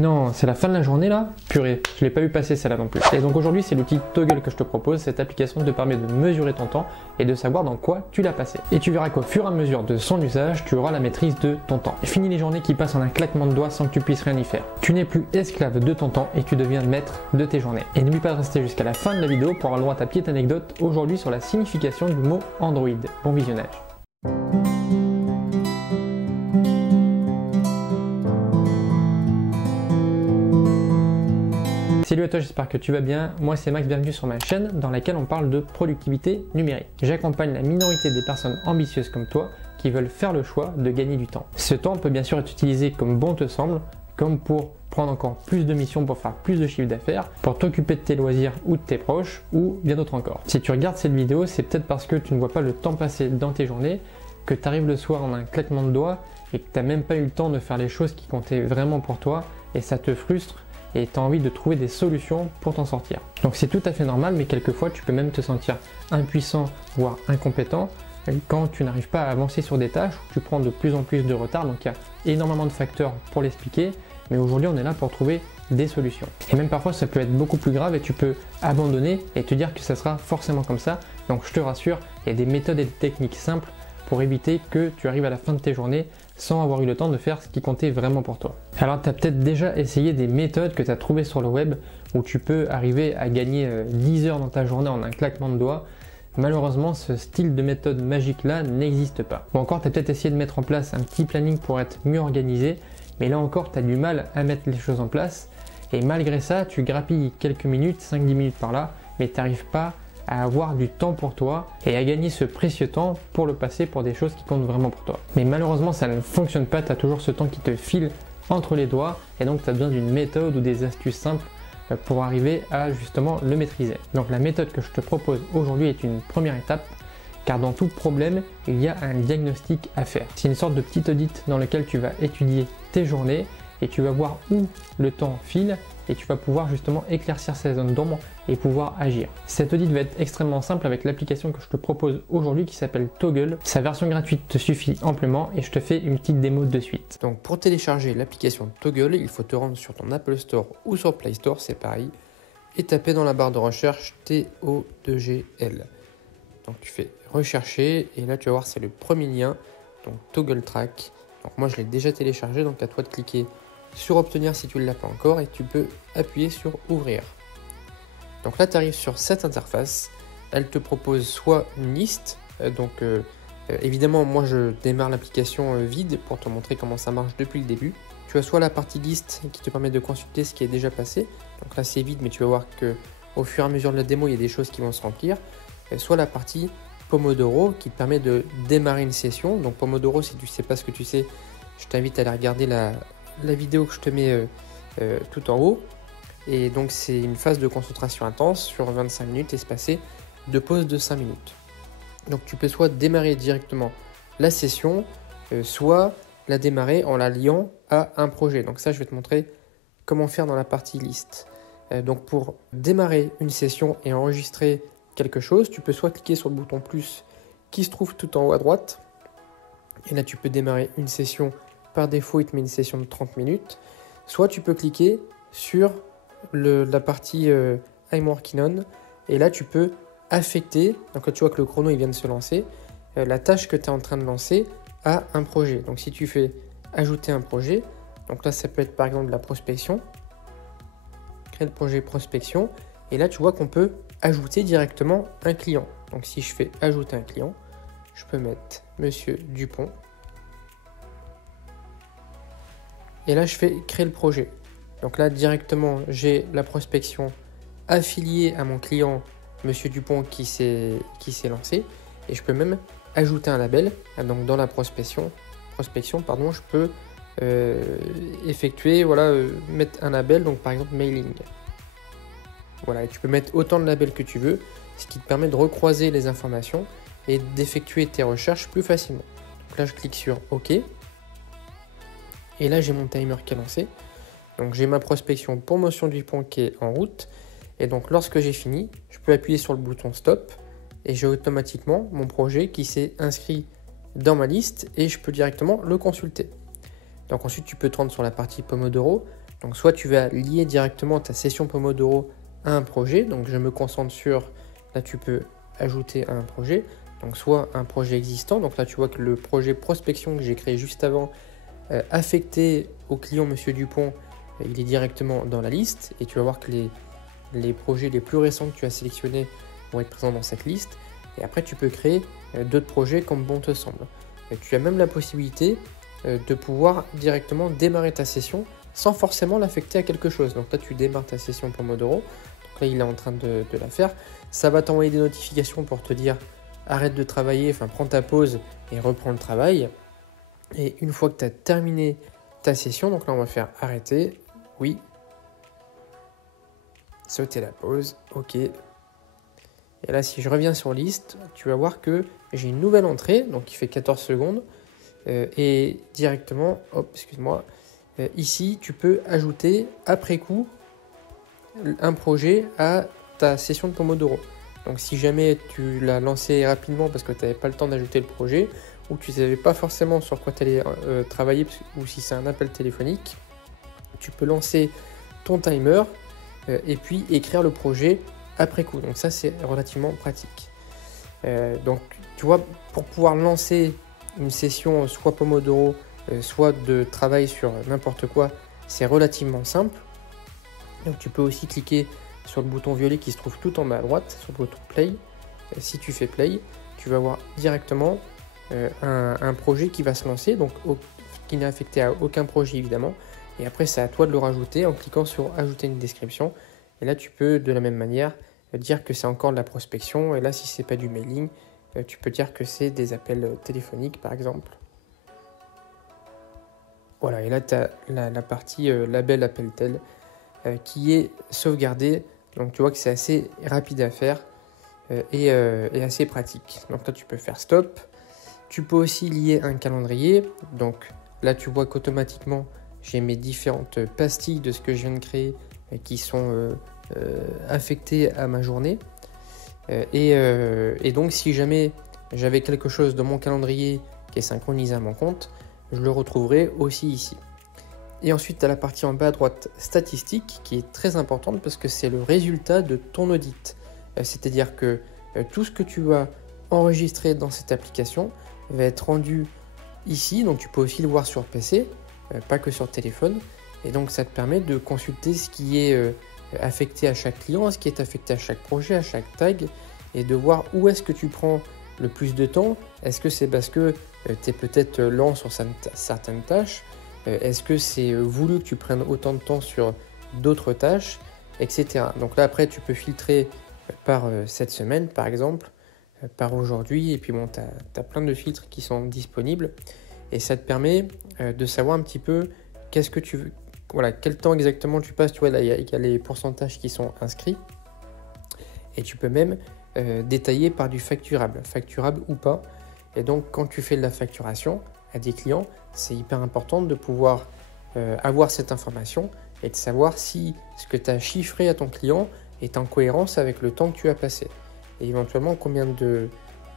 Non, c'est la fin de la journée là? Purée, je l'ai pas vu passer celle-là non plus. Et donc aujourd'hui, c'est l'outil Toggl que je te propose. Cette application te permet de mesurer ton temps et de savoir dans quoi tu l'as passé. Et tu verras qu'au fur et à mesure de son usage, tu auras la maîtrise de ton temps. Fini les journées qui passent en un claquement de doigts sans que tu puisses rien y faire. Tu n'es plus esclave de ton temps et tu deviens maître de tes journées. Et n'oublie pas de rester jusqu'à la fin de la vidéo pour avoir le droit à ta petite anecdote aujourd'hui sur la signification du mot Android. Bon visionnage. Salut à toi, j'espère que tu vas bien. Moi c'est Max, bienvenue sur ma chaîne dans laquelle on parle de productivité numérique. J'accompagne la minorité des personnes ambitieuses comme toi qui veulent faire le choix de gagner du temps. Ce temps peut bien sûr être utilisé comme bon te semble, comme pour prendre encore plus de missions pour faire plus de chiffre d'affaires, pour t'occuper de tes loisirs ou de tes proches, ou bien d'autres encore. Si tu regardes cette vidéo, c'est peut-être parce que tu ne vois pas le temps passer dans tes journées, que tu arrives le soir en un claquement de doigts et que tu n'as même pas eu le temps de faire les choses qui comptaient vraiment pour toi et ça te frustre et tu as envie de trouver des solutions pour t'en sortir. Donc c'est tout à fait normal, mais quelquefois tu peux même te sentir impuissant, voire incompétent quand tu n'arrives pas à avancer sur des tâches où tu prends de plus en plus de retard. Donc il y a énormément de facteurs pour l'expliquer, mais aujourd'hui on est là pour trouver des solutions. Et même parfois ça peut être beaucoup plus grave et tu peux abandonner et te dire que ça sera forcément comme ça. Donc je te rassure, il y a des méthodes et des techniques simples pour éviter que tu arrives à la fin de tes journées sans avoir eu le temps de faire ce qui comptait vraiment pour toi. Alors tu as peut-être déjà essayé des méthodes que tu as trouvées sur le web où tu peux arriver à gagner 10 heures dans ta journée en un claquement de doigts. Malheureusement, ce style de méthode magique là n'existe pas. Ou encore tu as peut-être essayé de mettre en place un petit planning pour être mieux organisé, mais là encore tu as du mal à mettre les choses en place et malgré ça tu grappilles quelques minutes, 5-10 minutes par là, mais tu n'arrives pas à avoir du temps pour toi et à gagner ce précieux temps pour le passer pour des choses qui comptent vraiment pour toi. Mais malheureusement ça ne fonctionne pas, tu as toujours ce temps qui te file entre les doigts et donc tu as besoin d'une méthode ou des astuces simples pour arriver à justement le maîtriser. Donc la méthode que je te propose aujourd'hui est une première étape, car dans tout problème il y a un diagnostic à faire. C'est une sorte de petit audit dans lequel tu vas étudier tes journées et tu vas voir où le temps file et tu vas pouvoir justement éclaircir ces zones d'ombre et pouvoir agir. Cet audit va être extrêmement simple avec l'application que je te propose aujourd'hui qui s'appelle Toggl. Sa version gratuite te suffit amplement et je te fais une petite démo de suite. Donc pour télécharger l'application Toggl, il faut te rendre sur ton Apple Store ou sur Play Store, c'est pareil, et taper dans la barre de recherche TO2GL. Donc tu fais rechercher et là tu vas voir c'est le premier lien, donc Toggl Track. Donc moi je l'ai déjà téléchargé, donc à toi de cliquer sur obtenir si tu ne l'as pas encore et tu peux appuyer sur ouvrir. Donc là tu arrives sur cette interface, elle te propose soit une liste, évidemment moi je démarre l'application vide pour te montrer comment ça marche depuis le début. Tu as soit la partie liste qui te permet de consulter ce qui est déjà passé, donc là c'est vide mais tu vas voir que au fur et à mesure de la démo il y a des choses qui vont se remplir, soit la partie Pomodoro qui te permet de démarrer une session. Donc Pomodoro, si tu ne sais pas ce que tu sais, je t'invite à aller regarder la vidéo que je te mets tout en haut. Et donc c'est une phase de concentration intense sur 25 minutes espacée de pause de 5 minutes. Donc tu peux soit démarrer directement la session, soit la démarrer en la liant à un projet. Donc ça je vais te montrer comment faire dans la partie liste. Donc pour démarrer une session et enregistrer quelque chose, tu peux soit cliquer sur le bouton plus qui se trouve tout en haut à droite. Et là tu peux démarrer une session. Par défaut, il te met une session de 30 minutes. Soit tu peux cliquer sur la partie I'm working on. Et là, tu peux affecter, donc là, tu vois que le chrono il vient de se lancer, la tâche que tu es en train de lancer à un projet. Donc si tu fais ajouter un projet, donc là, ça peut être par exemple la prospection. Créer le projet prospection. Et là, tu vois qu'on peut ajouter directement un client. Donc si je fais ajouter un client, je peux mettre Monsieur Dupont. Et là, je fais créer le projet. Donc là, directement, j'ai la prospection affiliée à mon client, Monsieur Dupont, qui s'est lancé. Et je peux même ajouter un label. Donc dans la prospection, je peux effectuer, mettre un label, donc par exemple mailing. Voilà, et tu peux mettre autant de labels que tu veux, ce qui te permet de recroiser les informations et d'effectuer tes recherches plus facilement. Donc là, je clique sur OK. Et là, j'ai mon timer qui est lancé. Donc, j'ai ma prospection pour Monsieur Dupont qui est en route. Et donc, lorsque j'ai fini, je peux appuyer sur le bouton Stop. Et j'ai automatiquement mon projet qui s'est inscrit dans ma liste et je peux directement le consulter. Donc ensuite, tu peux te rendre sur la partie Pomodoro. Donc soit tu vas lier directement ta session Pomodoro à un projet, donc je me concentre sur, là tu peux ajouter à un projet, donc soit un projet existant, donc là tu vois que le projet prospection que j'ai créé juste avant, affecté au client Monsieur Dupont, il est directement dans la liste, et tu vas voir que les projets les plus récents que tu as sélectionnés vont être présents dans cette liste, et après tu peux créer d'autres projets comme bon te semble. Et tu as même la possibilité de pouvoir directement démarrer ta session sans forcément l'affecter à quelque chose. Donc là tu démarres ta session Pomodoro, donc là il est en train de la faire, ça va t'envoyer des notifications pour te dire arrête de travailler, enfin prends ta pause et reprends le travail. Et une fois que tu as terminé ta session, donc là on va faire arrêter, oui, sauter la pause, ok. Et là si je reviens sur liste, tu vas voir que j'ai une nouvelle entrée, donc qui fait 14 secondes, et directement, hop, excuse-moi, ici tu peux ajouter après coup un projet à ta session de Pomodoro. Donc si jamais tu l'as lancé rapidement parce que tu n'avais pas le temps d'ajouter le projet, ou tu ne savais pas forcément sur quoi tu allais travailler, ou si c'est un appel téléphonique, tu peux lancer ton timer et puis écrire le projet après coup. Donc ça c'est relativement pratique. Donc tu vois, pour pouvoir lancer une session soit Pomodoro, soit de travail sur n'importe quoi, c'est relativement simple. Donc tu peux aussi cliquer sur le bouton violet qui se trouve tout en bas à droite, sur le bouton play. Si tu fais play, tu vas voir directement un projet qui va se lancer, donc qui n'est affecté à aucun projet évidemment. Et après c'est à toi de le rajouter en cliquant sur ajouter une description. Et là tu peux de la même manière dire que c'est encore de la prospection. Et là si c'est pas du mailing, tu peux dire que c'est des appels téléphoniques par exemple. Voilà, et là tu as la partie label appel tel qui est sauvegardée. Donc tu vois que c'est assez rapide à faire et assez pratique. Donc là tu peux faire stop. Tu peux aussi lier un calendrier. Donc là tu vois qu'automatiquement j'ai mes différentes pastilles de ce que je viens de créer qui sont affectées à ma journée. Et donc si jamais j'avais quelque chose dans mon calendrier qui est synchronisé à mon compte, je le retrouverai aussi ici. Et ensuite tu as la partie en bas à droite statistique qui est très importante parce que c'est le résultat de ton audit. C'est-à-dire que tout ce que tu vas enregistrer dans cette application va être rendu ici, donc tu peux aussi le voir sur PC, pas que sur téléphone. Et donc ça te permet de consulter ce qui est affecté à chaque client, ce qui est affecté à chaque projet, à chaque tag, et de voir où est-ce que tu prends le plus de temps. Est-ce que c'est parce que tu es peut-être lent sur certaines tâches? Est-ce que c'est voulu que tu prennes autant de temps sur d'autres tâches, etc. Donc là après tu peux filtrer par cette semaine par exemple, par aujourd'hui, et puis bon tu as plein de filtres qui sont disponibles et ça te permet de savoir un petit peu qu'est-ce que tu veux, voilà, quel temps exactement tu passes. Tu vois là il y a les pourcentages qui sont inscrits et tu peux même détailler par du facturable ou pas. Et donc quand tu fais de la facturation à des clients, c'est hyper important de pouvoir avoir cette information et de savoir si ce que tu as chiffré à ton client est en cohérence avec le temps que tu as passé. Et éventuellement combien tu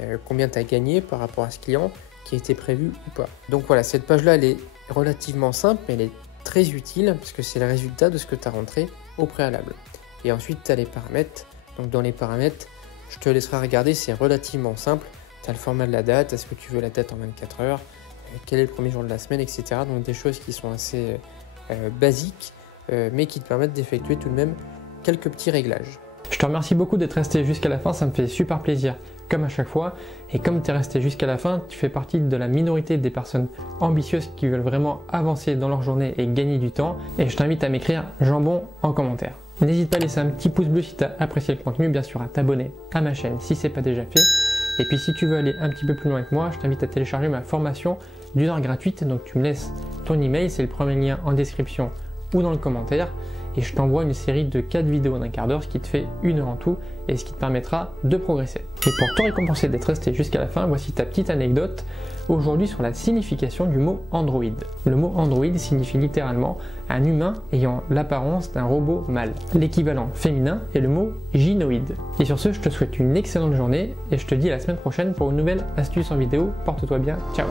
as gagné par rapport à ce client qui était prévu ou pas. Donc voilà, cette page-là, elle est relativement simple, mais elle est très utile parce que c'est le résultat de ce que tu as rentré au préalable. Et ensuite, tu as les paramètres. Donc dans les paramètres, je te laisserai regarder, c'est relativement simple. Tu as le format de la date, est-ce que tu veux la date en 24 heures, quel est le premier jour de la semaine, etc. Donc des choses qui sont assez basiques, mais qui te permettent d'effectuer tout de même quelques petits réglages. Je te remercie beaucoup d'être resté jusqu'à la fin, ça me fait super plaisir, comme à chaque fois. Et comme tu es resté jusqu'à la fin, tu fais partie de la minorité des personnes ambitieuses qui veulent vraiment avancer dans leur journée et gagner du temps. Et je t'invite à m'écrire jambon en commentaire. N'hésite pas à laisser un petit pouce bleu si tu as apprécié le contenu, bien sûr à t'abonner à ma chaîne si ce n'est pas déjà fait. Et puis si tu veux aller un petit peu plus loin que moi, je t'invite à télécharger ma formation d'1 heure gratuite. Donc tu me laisses ton email, c'est le premier lien en description ou dans le commentaire. Et je t'envoie une série de 4 vidéos d'1 quart d'heure, ce qui te fait 1 heure en tout et ce qui te permettra de progresser. Et pour te récompenser d'être resté jusqu'à la fin, voici ta petite anecdote aujourd'hui sur la signification du mot Android. Le mot Android signifie littéralement un humain ayant l'apparence d'un robot mâle. L'équivalent féminin est le mot gynoïde. Et sur ce, je te souhaite une excellente journée et je te dis à la semaine prochaine pour une nouvelle astuce en vidéo. Porte-toi bien, ciao!